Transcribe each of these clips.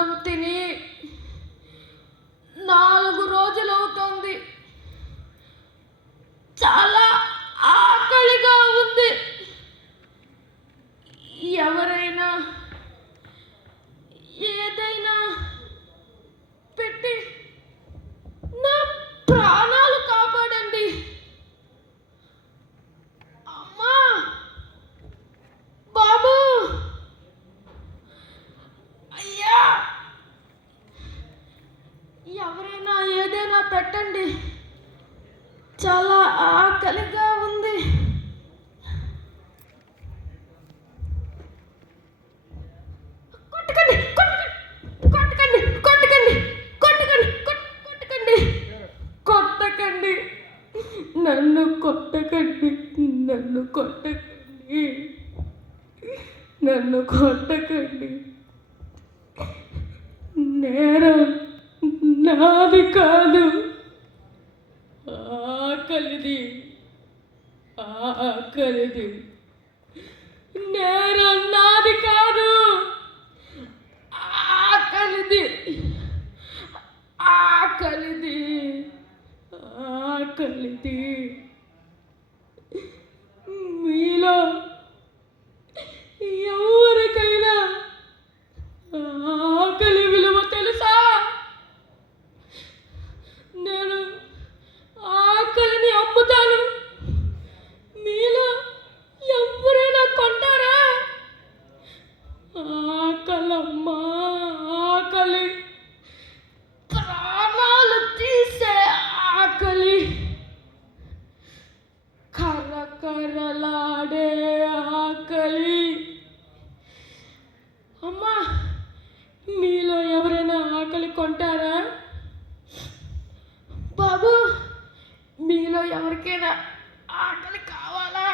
అన్నం తిని 4 రోజులవుతోంది. చాలా ఆకలిగా ఉంది. ఎవరైనా ఏదైనా పెట్టి నా ప్రాణాలు కాపాడండి. అమ్మా, బాబు, అయ్యా, ఎవరైనా ఏదైనా పెట్టండి. చాలా ఆకలిగా ఉంది. కొట్టకండి, కొట్టకండి, కొట్టకండి, కొట్టకండి, కొట్టకండి, కొట్టకండి, నన్ను కొట్టకండి, నన్ను కొట్టకండి, నన్ను కొట్టకండి. నేరం నాది కాదు, ఆకలిది, ఆకలిది. నేరం నాది కాదు, ఆకలిది, ఆకలిది, ఆకలిది. మీలో ఎవరికైనా ఆకలి విలువ తెలుసా? నేను ఆకలిని అమ్ముతాను. మీలో ఎవరైనా కొంటారా? ఆకలమ్మా, ఆకలి, ప్రాణాలు తీసే ఆకలి, కరకరలాడే ఆకలి. అమ్మా, మీలో ఎవరైనా ఆకలి కొంటారా? బాబు, మీలో ఎవరికైనా ఆకలి కావాలా?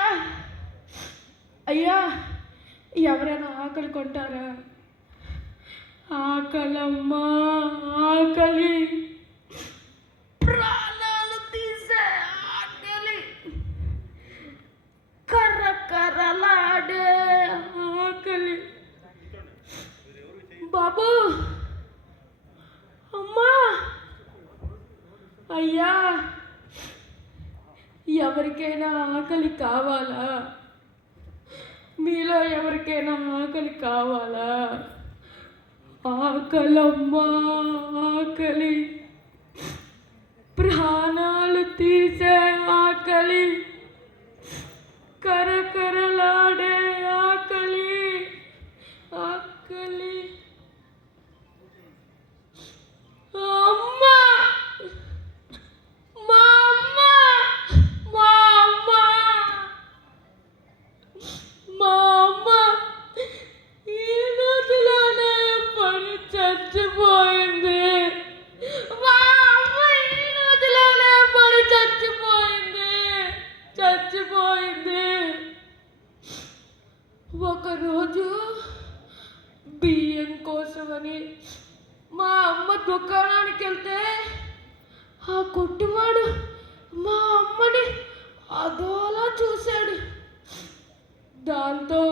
అయ్యా, ఎవరైనా ఆకలి కొంటారా? ఆకలమ్మా, ఆకలి, ప్రాణాలు తీసే ఆకలి, కర్రకర్రలాడే ఆకలి. బాబు, అమ్మా, అయ్యా, ఎవరికైనా ఆకలి కావాలా? మీలో ఎవరికైనా ఆకలి కావాలా? ఆకలమ్మా, ఆకలి, ప్రాణాలు తీసే ఆకలి, కరకరలాడే ఆకలి, ఆకలి. అమ్మా, మా అమ్మ, మా అమ్మ, మా అమ్మ ఈ నదిలోనే పడి చచ్చిపోయింది. మా అమ్మ ఈ నదిలోనే పడి చచ్చిపోయింది, చచ్చిపోయింది. ఒకరోజు బియ్యం కోసమని మా అమ్మ దుకాణానికి వెళ్తే ఆ కొట్టువాడు మా అమ్మని అదోలా చూశాడు. దాంతో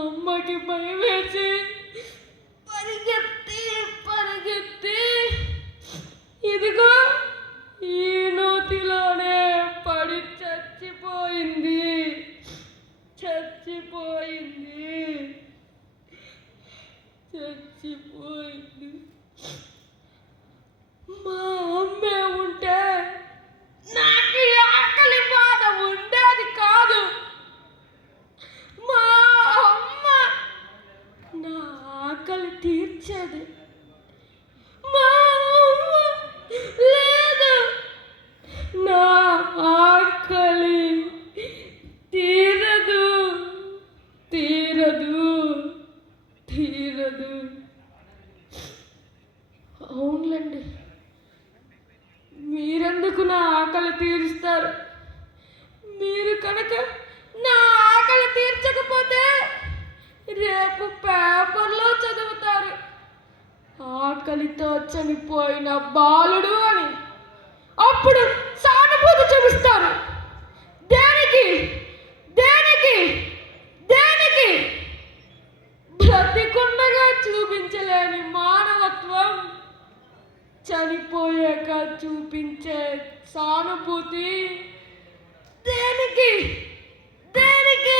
అమ్మకి భయం వేసి పరిగెత్తి పరిగెత్తి ఇదిగో ఈ నూతిలోనే పడి చచ్చిపోయింది, చచ్చిపోయింది, చచ్చిపోయింది. మా అమ్మే ఉంటే నాకు ఈ ఆకలి బాధ ఉండేది కాదు. మా అమ్మ నా ఆకలి తీర్చేది. మా అమ్మ లేదు, నా ఆకలి తీరదు, తీరదు, తీరదు. అవునులేండి, మీరెందుకు నా ఆకలి తీరుస్తారు? మీరు కనుక నా ఆకలి తీర్చకపోతే రేపు పేపర్లో చదువుతారు, ఆకలితో చనిపోయిన బాలుడు అని. అప్పుడు సానుభూతి చూపిస్తారు. దేనికి, దేనికి, దేనికి? బ్రతికుండగా చూపించలేని మానవ చనిపోయాక చూపించే సానుభూతి దేనికి దేనికి